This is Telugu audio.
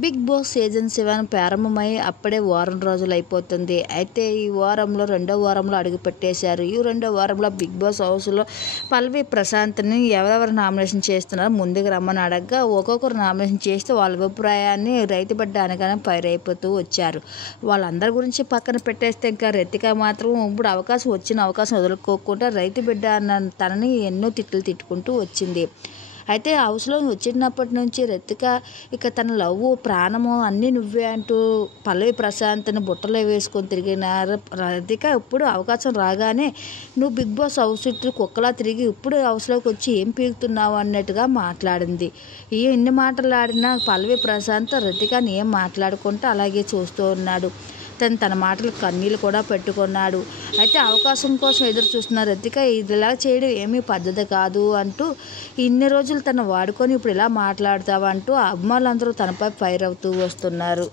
బిగ్ బాస్ సీజన్ 7 ప్రారంభమై అప్పుడే వారం రోజులు అయిపోతుంది. అయితే ఈ వారంలో రెండో వారంలో అడుగుపెట్టేశారు. ఈ రెండో వారంలో బిగ్ బాస్ హౌస్లో పల్లవి ప్రశాంత్ని ఎవరెవరు నామినేషన్ చేస్తున్నారో ముందుకు రమ్మని అడగగా ఒక్కొక్కరు నామినేషన్ చేస్తే వాళ్ళ అభిప్రాయాన్ని రైతు బిడ్డ అనగానే ఫైర్ అయిపోతూ వచ్చారు. వాళ్ళందరి గురించి పక్కన పెట్టేస్తే ఇంకా రితిక మాత్రం ఇప్పుడు వచ్చిన అవకాశం వదులుకోకుండా రైతు బిడ్డ అన్న తనని ఎన్నో తిట్టుకుంటూ వచ్చింది. అయితే హౌస్లో వచ్చినప్పటి నుంచి రితిక ఇక తన లవ్ ప్రాణము అన్నీ నువ్వే అంటూ పల్లవి ప్రశాంత్ని బుట్టలో వేసుకొని తిరిగిన రితిక ఇప్పుడు అవకాశం రాగానే నువ్వు బిగ్ బాస్ హౌస్ చుట్టూ కుక్కలా తిరిగి ఇప్పుడు హౌస్లోకి వచ్చి ఏం పీకుతున్నావు అన్నట్టుగా మాట్లాడింది. ఎన్ని మాటలు ఆడినా పల్లవి ప్రశాంత్ రితికని ఏం మాట్లాడుకుంటూ అలాగే చూస్తూ ఉన్నాడు. తన మాటలు కన్నీళ్ళు కూడా పెట్టుకున్నాడు. అయితే అవకాశం కోసం ఎదురు చూస్తున్న రితిక ఇదిలా చేయడం ఏమీ పద్ధతి కాదు అంటూ ఇన్ని రోజులు తను వాడుకొని ఇప్పుడు ఇలా మాట్లాడతావా అంటూ అభిమానులందరూ తనపై ఫైర్ అవుతూ వస్తున్నారు.